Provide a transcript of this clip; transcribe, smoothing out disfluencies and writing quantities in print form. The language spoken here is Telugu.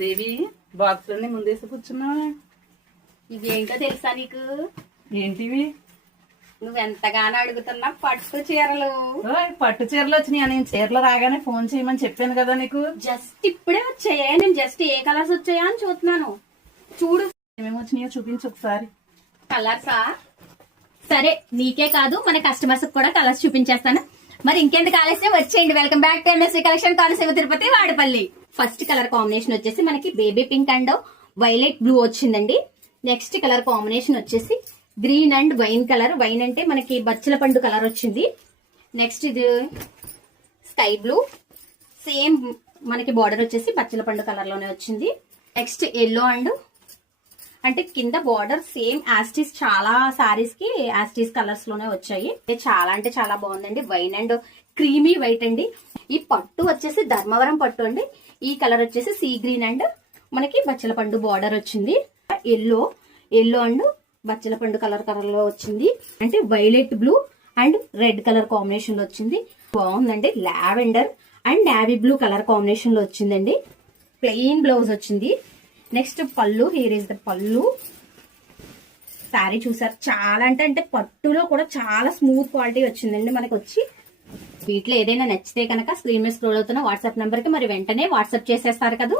దేవి బాక్స్ అన్ని ముందేసి కూర్చున్నావా? ఇవి ఏంటో తెలుసా నీకు? ఏంటివి? నువ్వెంతగానో అడుగుతున్నా పట్టు చీరలు. పట్టు చీరలు వచ్చినాయి. నేను చీరలు రాగానే ఫోన్ చేయమని చెప్పాను కదా నీకు. జస్ట్ ఇప్పుడే వచ్చాయా? నేను జస్ట్ ఏ కలర్స్ వచ్చాయా అని చూస్తున్నాను. చూడు ఏమేమి వచ్చినాయో చూపించు ఒకసారి. కలర్సా? సరే, నీకే కాదు మన కస్టమర్స్ కూడా కలర్స్ చూపించేస్తాను. మరి ఇంకెందుకు ఆలస్యం, వచ్చేయండి. Welcome back to MSV collection, Konaseema Tirupati, Vadapalli. First colour combination వచ్చేసి మనకి baby pink and violet blue వచ్చిందండి. నెక్స్ట్ కలర్ కాంబినేషన్ వచ్చేసి green and wine colour. Wine అంటే మనకి బచ్చల పండు కలర్ వచ్చింది. నెక్స్ట్ ఇది స్కై బ్లూ, సేమ్ మనకి బార్డర్ వచ్చేసి బచ్చల పండు కలర్ లోనే వచ్చింది. నెక్స్ట్ ఎల్లో అండ్ అంటే కింద బార్డర్ సేమ్ యాస్టీస్, చాలా సారీస్ కి యాస్టీస్ కలర్స్ లోనే వచ్చాయి. చాలా అంటే చాలా బాగుందండి. వైన్ అండ్ క్రీమీ వైట్ అండి. ఈ పట్టు వచ్చేసి ధర్మవరం పట్టు అండి. ఈ కలర్ వచ్చేసి సీ గ్రీన్ అండ్ మనకి బచ్చల పండు బార్డర్ వచ్చింది. ఎల్లో అండ్ బచ్చల పండు కలర్ లో వచ్చింది. అంటే violet blue and red colour combination లో వచ్చింది. బాగుందండి. Lavender and navy blue colour combination లో వచ్చిందండి. ప్లెయిన్ బ్లౌజ్ వచ్చింది. నెక్స్ట్ పళ్ళు, హియర్ ఇస్ ద పళ్ళు. శారీ చూసారు, చాలా అంటే పట్టులో కూడా చాలా స్మూత్ క్వాలిటీ వచ్చిందండి మనకు వచ్చి. వీటిలో ఏదైనా నచ్చితే కనుక స్క్రీన్ మీద స్క్రోల్ అవుతున్న వాట్సాప్ నెంబర్ కి మరి వెంటనే వాట్సాప్ చేసేస్తారు కదా.